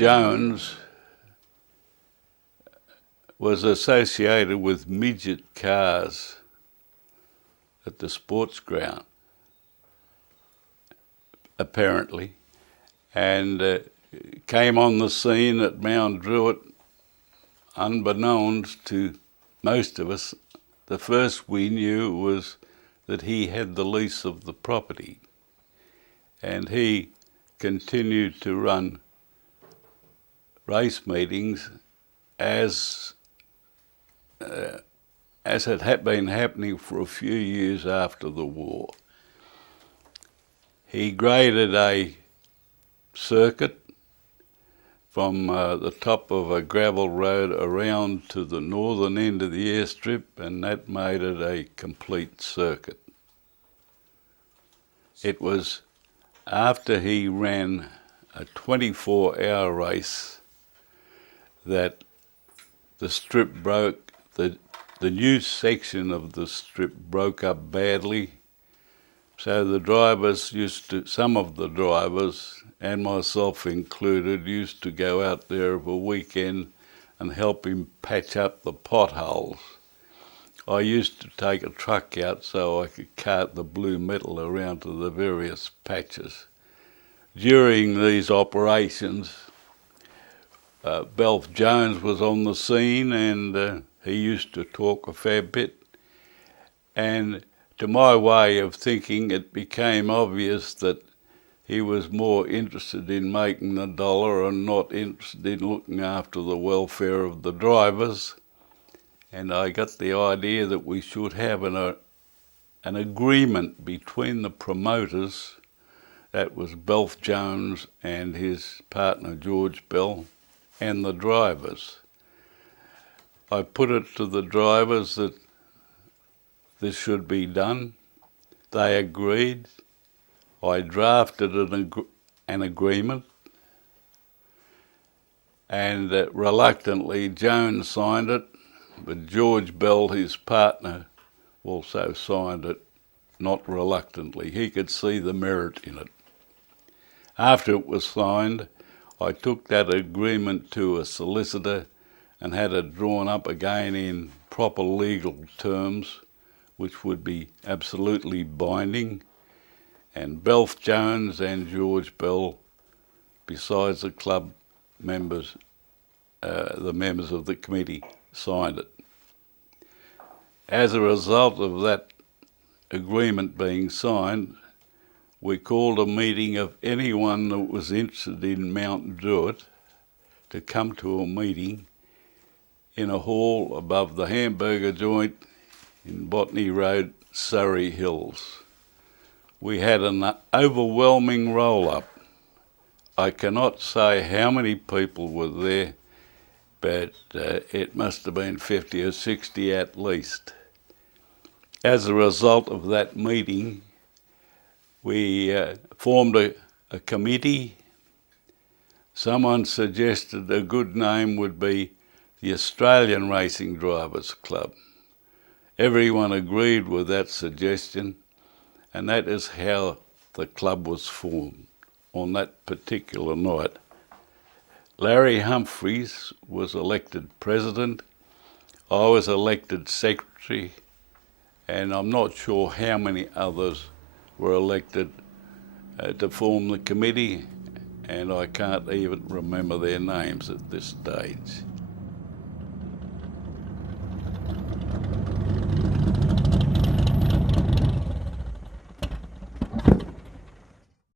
Jones was associated with midget cars at the sports ground, apparently, and came on the scene at Mount Druitt unbeknownst to most of us. The first we knew was that he had the lease of the property, and he continued to run race meetings as it had been happening for a few years after the war. He graded a circuit from the top of a gravel road around to the northern end of the airstrip, and that made it a complete circuit. It was after he ran a 24-hour race that the strip broke, the new section of the strip broke up badly, so the drivers some of the drivers, and myself included, used to go out there of a weekend and help him patch up the potholes. I used to take a truck out so I could cart the blue metal around to the various patches. During these operations, Belf Jones was on the scene, and he used to talk a fair bit. And to my way of thinking, it became obvious that he was more interested in making the dollar and not interested in looking after the welfare of the drivers. And I got the idea that we should have an agreement between the promoters, that was Belf Jones and his partner George Bell, and the drivers. I put it to the drivers that this should be done. They agreed. I drafted an agreement, and reluctantly Jones signed it, but George Bell, his partner, also signed it, not reluctantly. He could see the merit in it. After it was signed, I took that agreement to a solicitor and had it drawn up again in proper legal terms, which would be absolutely binding. And Belf Jones and George Bell, besides the club members, the members of the committee, signed it. As a result of that agreement being signed, we called a meeting of anyone that was interested in Mount Druitt to come to a meeting in a hall above the hamburger joint in Botany Road, Surrey Hills. We had an overwhelming roll-up. I cannot say how many people were there, but it must have been 50 or 60 at least. As a result of that meeting, we formed a committee. Someone suggested a good name would be the Australian Racing Drivers Club. Everyone agreed with that suggestion, and that is how the club was formed on that particular night. Larry Humphreys was elected president. I was elected secretary, and I'm not sure how many others were elected to form the committee, and I can't even remember their names at this stage.